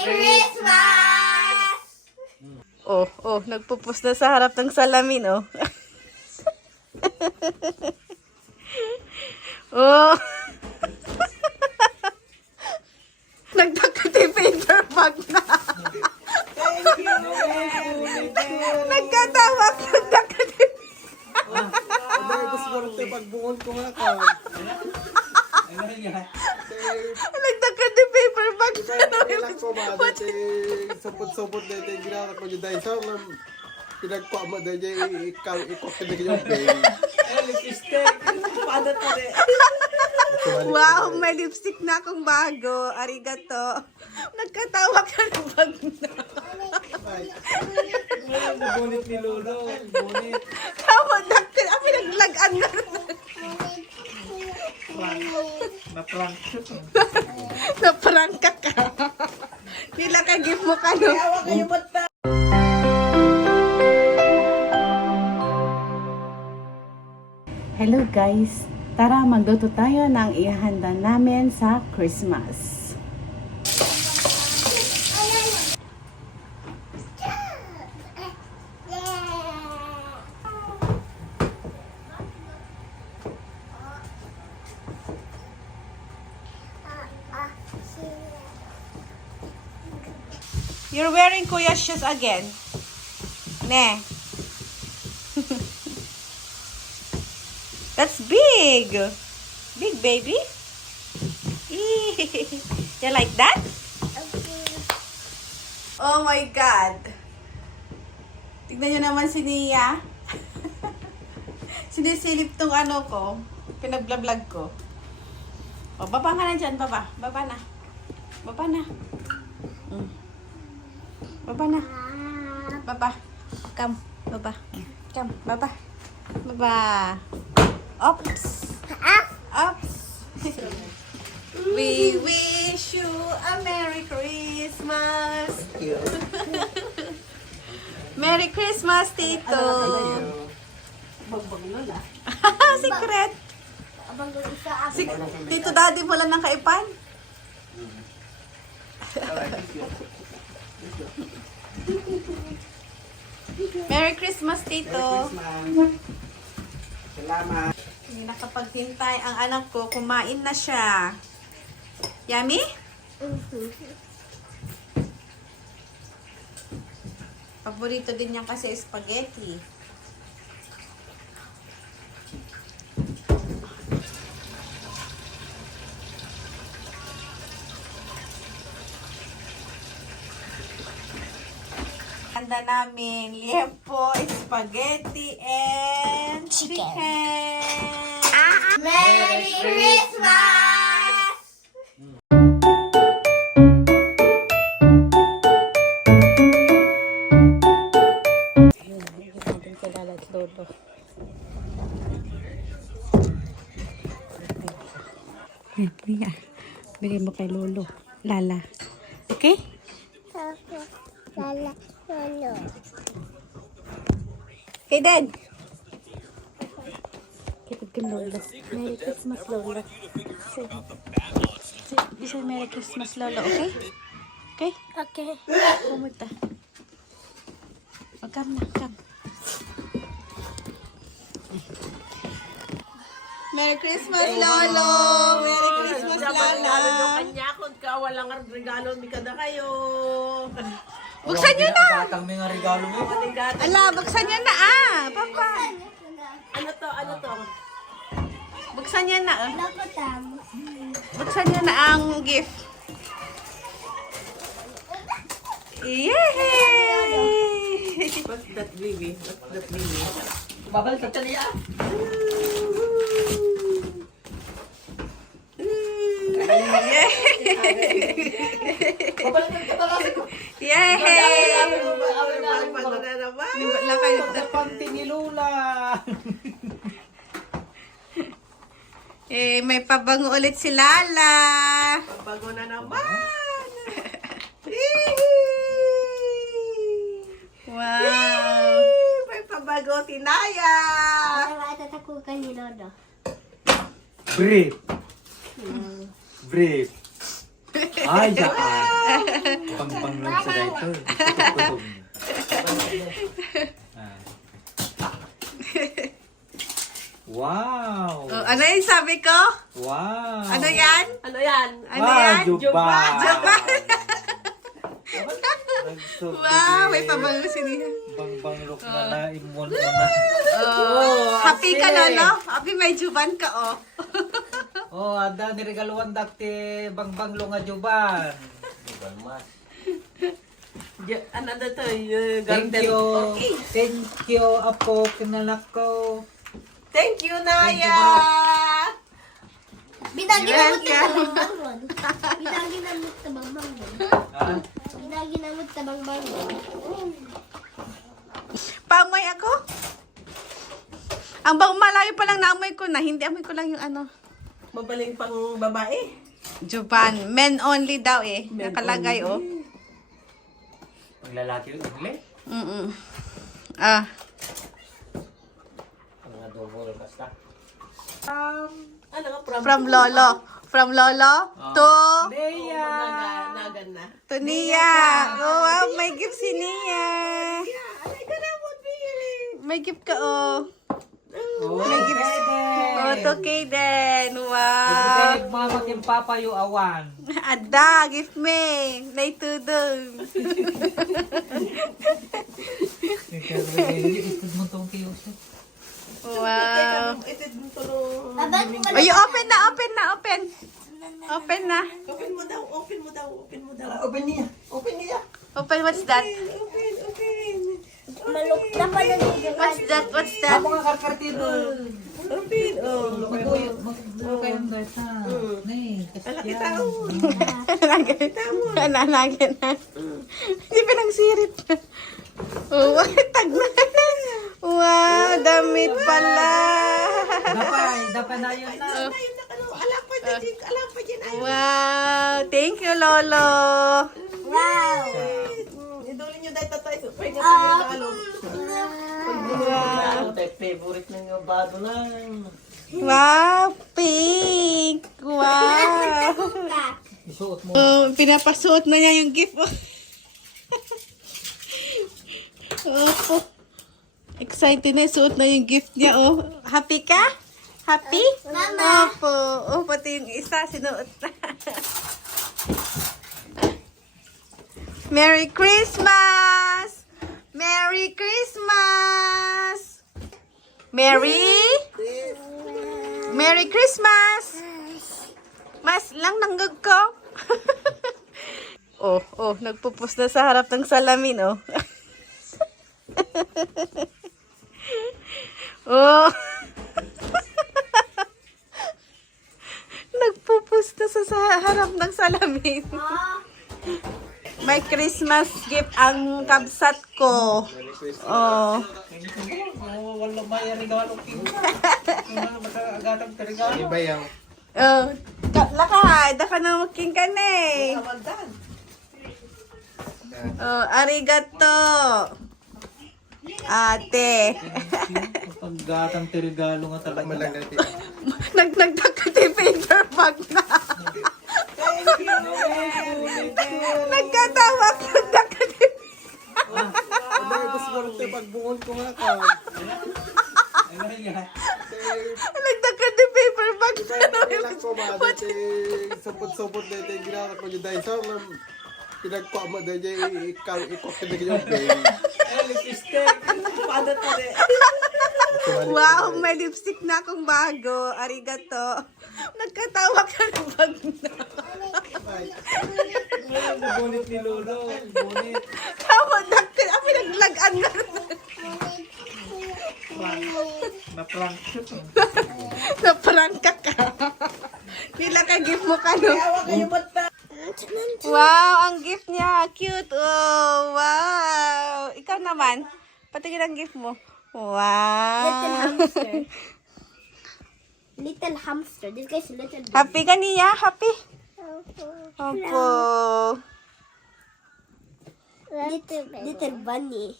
Christmas! Oh, nagpupus na sa harap ng salamin, oh. Oh. Nagdakati paper bag na. Nagkatawag, nagdakati. Dahil gusto ko rin tayo pagbungol ko nga ka. Nagdakati paper bag na. Kaya lang ko ba, dati supot-supot na ito yung ginara ko yung dahil sa pinagkuha mo dahil ikaw ikot ka na yung baby. Wow, may lipstick na akong bago. Arigato. Nagkatawa ka ng bag na. Bunit ni Lolo. Bunit. Tama, pinaglagan na. Na-prank. Naprangka ka. Nila ka-gift mo ka, no? Hello guys. Tara, magluto tayo ng ihanda namin sa Christmas. You're wearing Kuya's shoes again. Ne. That's big. Big baby. You like that? Oh my God. Tignan nyo naman si Nia. Sinisilip tong ano ko. Pinagblog ko. O, baba ka na dyan. Baba. Baba na. Baba na. Baba na. Baba. Come. Baba. Come. Baba. Baba. Oops. Oops. We wish you a Merry Christmas. Merry Christmas, Tito. Secret. Tito Daddy mo lang ng kaipan. Merry Christmas, Tito. Salamat. Hindi nakapaghintay ang anak ko. Kumain na siya. Yummy? Paborito din niya kasi spaghetti. Handa namin liempo, spaghetti, and chicken. Merry Christmas! Natin kay Lala at Lolo. Yan, bigay mo kay Lolo. Lala. Okay? Lala, Lolo. Okay, Dad. Kitid kay Lola. Merry Christmas, Lola. Say Merry Christmas, Lola, okay? Okay? Okay. Pumunta. Come na, come. Merry Christmas, Lolo! Merry Christmas, Lala! Kanya kung ka walang regalo mi kada kayo. Buksan nyo na! Batang may nga regalo mo. Ala, buksan nyo na Papa! Ano to? Buksan nyo na Nakutam. Buksan nyo na ang gift. Yay! What's that baby? Babal ka niya. Yay! Pagod na naman. Panty ni Lula. May pabango ulit si Lala. Pagod na naman. Wow! May pabago tinaya. Para tatakukan ni Lolo. Brief. Brief. Ay, yan. Pang lang sa dito. Tutog. Wow! Oh, ano yung sabi ko? Wow! Ano yan? Ano yan? Ano yan? Juban! Juban! Nagsubli Wow, may pabango siniya. Bang look na na-immon mo na. Oh, happy ka, Lolo? Happy may juban ka, oh. Oh, ada niregaluan dakti bang lo nga juban. Ano na to? Thank you. Thank you, apo, kinanak ko. Thank you, Naya! Binagi na mo tabang ron. Binagi na mo tabang ron. Ha? Binagi na mo tabang ron. Paamoy ako? Ang bang malayo pa lang naamoy ko na. Hindi amoy ko lang yung ano. Mabaling pang babae. Juban. Men only daw eh. Nakalagay, oh. Ang lalaki yung ingle? Mm-mm. Ah. Ang adobol basta. Ano nga, From Lolo. From Lolo to Leia! Nagan na. to Nia. Oh, wow. May gift si Nia. Ay, ka na mo, Billy. May gift ka, oh. Oh, may gift. Oh, to Kaden. Wow. Kaya mama kim papa yu awan. Ada, gift me. Naitudong. Ikot mo tong kiyosek. Wow. Ito yung tulong. Babag mo ka Ay, open na, open na, open. Open na. Open mo daw, open mo daw, open mo daw. Open niya. Open niya. Open, what's that? Open, open. maluk na pa na dito. What's that? What's that? Ako nga karkartino. Open, oh. Magbuyo kayong guys ha. Nay, Alaki tao. Nananagan na. Hindi pa nang sirit. Oh, tag na. Wow, damit pala. Dapay na yun na. Ayun na, ano, alam pa dyan, alam pa dyan. Ayun. Wow, thank you, Lolo. Wow. Idulin nyo dahil tatay. Pwede nyo yung ano. Ano tayo favorite ng yung bado na. Wow, pink. Wow. Isuot mo. Oh, pinapasuot na niya yung gift. Oh, excited na, suot na yung gift niya. Oh, happy ka? Happy? Mama. Opo. Oh, pati yung isa, sinuot na. Merry Christmas! Merry Christmas! Merry Christmas! Mas lang nanggag ko. Oh, nagpupus na sa harap ng salamin, oh. Oh. Nagpupus na sa harap ng salamin. May Christmas gift ang kabsat ko. Oh. Wala maya regalo king. Ano makagatang regalo? Iba yaw. Oh, lakay, daka na making ka na eh. Kamaldan. Oh, arigato. Ate. Paggatang regalo nga talaga. Malang natin. Nagdagkati paper bag na. Nagkatawa ka, nagdagkati. Ano gusto ko rin tayo pagbungol ko nga ka. Ano niya? Nagdagkati paper bag na. Kailan ko ba? Dati supot-supot na ito yung ginagawa ko yung dahil sa pinagkuha mo dahil ikot ka na yung baby. Lipstick. Paano to rin? Wow, may lipstick na akong bago. Arigato. Nagkatawa ka ng bag na. Bunit ni Lolo. Bunit. Tama, daktil. Ah, pinaglagan na. Na-prank. Naprangka ka. Nila ka gift mo ka, no? Awa kayo mata. Wow, ang gift niya. Cute. Oh, wow. Ikaw naman. Patingin ang gift mo. Wow. Little hamster. Little hamster. This guy's a little baby. Happy ka niya? Happy? Opo. Little bunny.